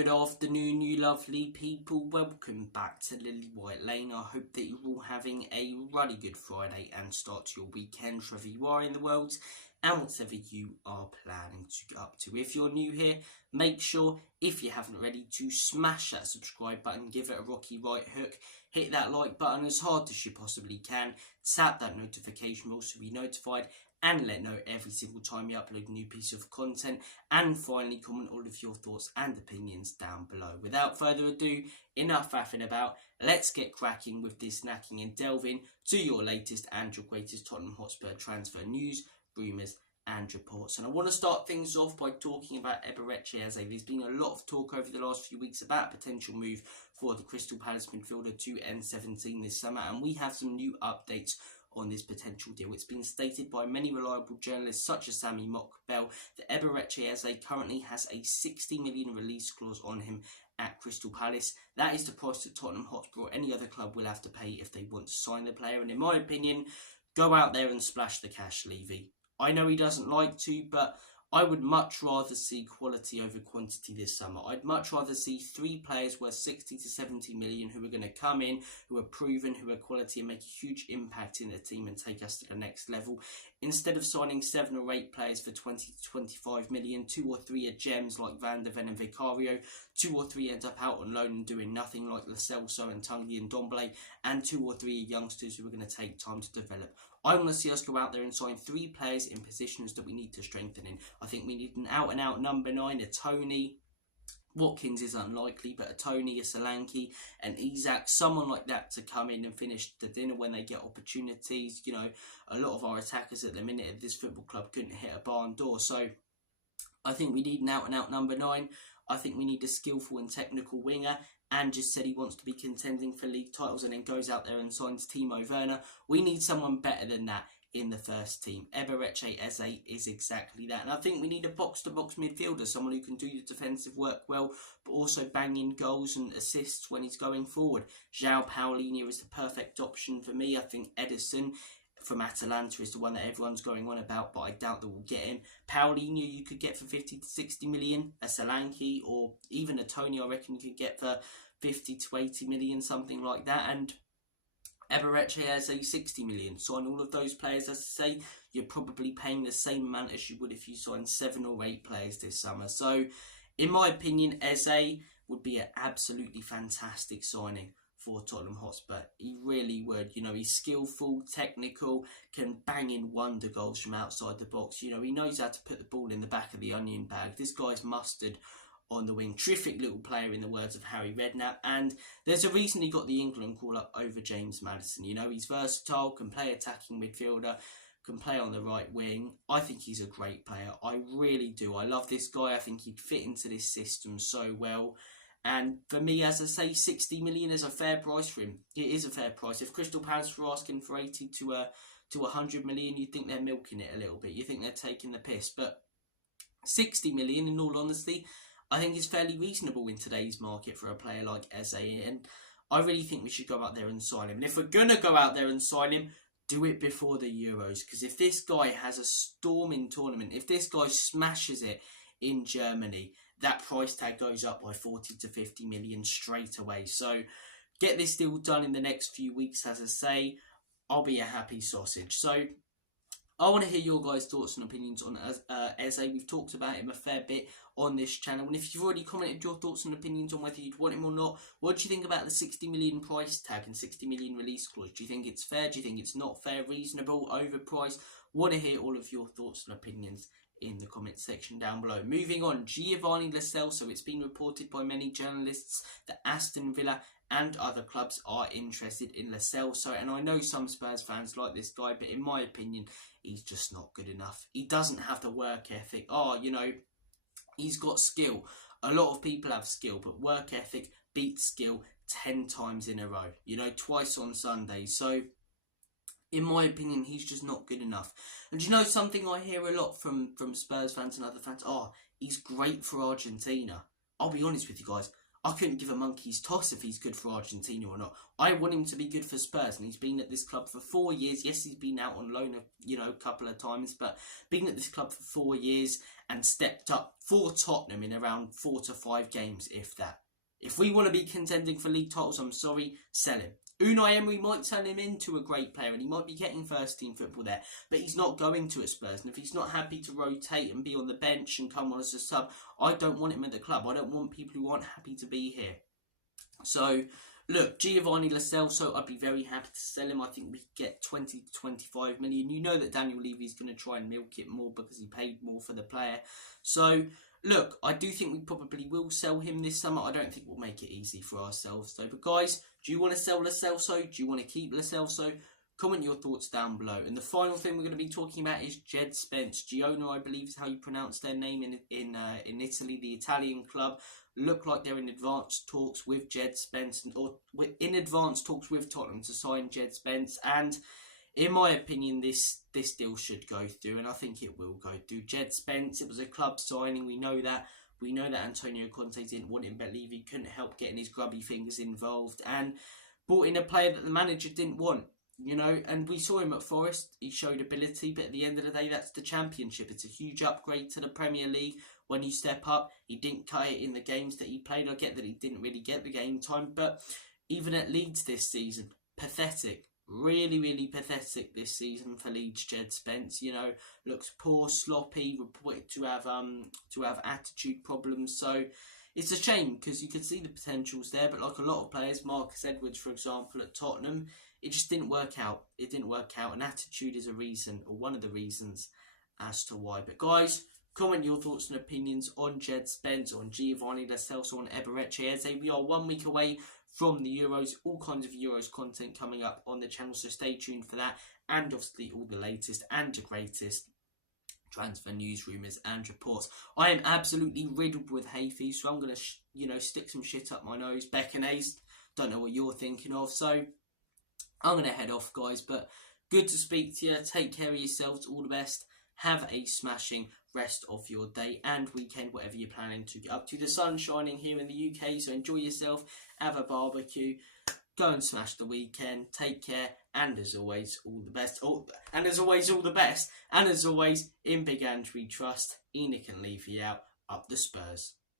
Good afternoon, you lovely people. Welcome back to Lily White Lane. I hope that you're all having a really good Friday and start to your weekend, wherever you are in the world and whatever you are planning to get up to. If you're new here, make sure, if you haven't already, to smash that subscribe button, give it a rocky right hook, hit that like button as hard as you possibly can, tap that notification bell to be notified, and let know every single time you upload a new piece of content. And finally, comment all of your thoughts and opinions down below. Without further ado, enough faffing about, let's get cracking with this snacking and delve in to your latest and your greatest Tottenham Hotspur transfer news, rumours and reports. And I want to start things off by talking about Eberechi Eze. There's been a lot of talk over the last few weeks about a potential move for the Crystal Palace midfielder to N17 this summer, and we have some new updates on this potential deal. It's been stated by many reliable journalists such as Sammy Mockbell that Eberechi Eze currently has a 60 million release clause on him at Crystal Palace. That is the price that Tottenham Hotspur or any other club will have to pay if they want to sign the player, and in my opinion, go out there and splash the cash, Levy. I know he doesn't like to, but I would much rather see quality over quantity this summer. I'd much rather see 3 players worth 60 to 70 million who are going to come in, who are proven, who are quality and make a huge impact in the team and take us to the next level. Instead of signing 7 or 8 players for 20 to 25 million, 2 or 3 are gems like Van der Ven and Vicario, 2 or 3 end up out on loan and doing nothing like Celco and Tungi and Dombele, and 2 or 3 are youngsters who are going to take time to develop. I want to see us go out there and sign 3 players in positions that we need to strengthen in. I think we need an out-and-out number 9, a Tony. Watkins is unlikely, but a Tony, a Solanke, an Isak, someone like that to come in and finish the dinner when they get opportunities. You know, a lot of our attackers at the minute at this football club couldn't hit a barn door. So I think we need an out-and-out number 9. I think we need a skillful and technical winger. And just said he wants to be contending for league titles and then goes out there and signs Timo Werner. We need someone better than that in the first team. Eberechi Eze is exactly that. And I think we need a box-to-box midfielder, someone who can do the defensive work well, but also bang in goals and assists when he's going forward. João Paulinho is the perfect option for me. I think Edison from Atalanta is the one that everyone's going on about, but I doubt that we'll get him. Paulinho you could get for 50 to 60 million. A Solanke or even a Tony I reckon you could get for 50 to 80 million, something like that. And Eberechi has a 60 million. Sign all of those players, as I say, you're probably paying the same amount as you would if you signed 7 or 8 players this summer. So, in my opinion, Eze would be an absolutely fantastic signing for Tottenham Hotspur. He really would. You know, he's skillful, technical, can bang in wonder goals from outside the box. You know, he knows how to put the ball in the back of the onion bag. This guy's mustard on the wing. Terrific little player in the words of Harry Redknapp. And there's a reason he got the England call-up over James Maddison. You know, he's versatile, can play attacking midfielder, can play on the right wing. I think he's a great player. I really do. I love this guy. I think he'd fit into this system so well. And for me, as I say, 60 million is a fair price for him. It is a fair price. If Crystal Palace were asking for 80 to 100 million, you'd think they're milking it a little bit. You think they're taking the piss. But 60 million, in all honesty, I think is fairly reasonable in today's market for a player like Eze. And I really think we should go out there and sign him. And if we're going to go out there and sign him, do it before the Euros. Because if this guy has a storming tournament, if this guy smashes it in Germany, that price tag goes up by 40 to 50 million straight away. So get this deal done in the next few weeks. As I say, I'll be a happy sausage. So I want to hear your guys' thoughts and opinions on Eze. We've talked about him a fair bit on this channel. And if you've already commented your thoughts and opinions on whether you'd want him or not, what do you think about the 60 million price tag and 60 million release clause? Do you think it's fair? Do you think it's not fair, reasonable, overpriced? Want to hear all of your thoughts and opinions in the comment section down below. Moving on, Giovanni Lo Celso. It's been reported by many journalists that Aston Villa and other clubs are interested in Lo Celso, and I know some Spurs fans like this guy, but in my opinion, he's just not good enough. He doesn't have the work ethic. You know, he's got skill. A lot of people have skill, but work ethic beats skill 10 times in a row. You know, twice on Sunday. So in my opinion, he's just not good enough. And you know something I hear a lot from Spurs fans and other fans? He's great for Argentina. I'll be honest with you guys. I couldn't give a monkey's toss if he's good for Argentina or not. I want him to be good for Spurs, and he's been at this club for 4 years. Yes, he's been out on loan, a couple of times, but been at this club for 4 years and stepped up for Tottenham in around 4 to 5 games, if that. If we want to be contending for league titles, I'm sorry, sell him. Unai Emery might turn him into a great player and he might be getting first team football there, but he's not going to at Spurs. And if he's not happy to rotate and be on the bench and come on as a sub, I don't want him at the club. I don't want people who aren't happy to be here. So, look, Giovanni Lo Celso, I'd be very happy to sell him. I think we could get 20 to 25 million. You know that Daniel Levy's going to try and milk it more because he paid more for the player. So, look, I do think we probably will sell him this summer. I don't think we'll make it easy for ourselves though. But guys, do you want to sell Lo Celso? Do you want to keep Lo Celso? Comment your thoughts down below. And the final thing we're going to be talking about is Jed Spence. Giona, I believe is how you pronounce their name in Italy, the Italian club. Look like they're in advanced talks with Jed Spence, or in advanced talks with Tottenham to sign Jed Spence. And in my opinion, this deal should go through, and I think it will go through. Jed Spence, it was a club signing. We know that. We know that Antonio Conte didn't want him, but Levy couldn't help getting his grubby fingers involved and brought in a player that the manager didn't want. And we saw him at Forest. He showed ability, but at the end of the day, that's the Championship. It's a huge upgrade to the Premier League when you step up. He didn't cut it in the games that he played. I get that he didn't really get the game time, but even at Leeds this season, pathetic. Really, really pathetic this season for Leeds. Jed Spence, looks poor, sloppy, reported to have attitude problems. So it's a shame because you could see the potentials there, but like a lot of players, Marcus Edwards, for example, at Tottenham, it just didn't work out. It didn't work out, and attitude is a reason, or one of the reasons as to why. But guys, comment your thoughts and opinions on Jed Spence, on Giovanni Lo Celso, on Eberechi Eze. We are 1 week away from the Euros, all kinds of Euros content coming up on the channel, so stay tuned for that, and obviously all the latest and the greatest transfer news, rumours and reports. I am absolutely riddled with hay fever, so I'm going to stick some shit up my nose. Beck and Ace, don't know what you're thinking of, so I'm going to head off, guys, but good to speak to you. Take care of yourselves, all the best. Have a smashing rest of your day and weekend, whatever you're planning to get up to. The sun's shining here in the UK, so enjoy yourself, have a barbecue, go and smash the weekend, take care, and as always, all the best. And as always, in Big Andrew we trust. Enoch and Levy out, up the Spurs.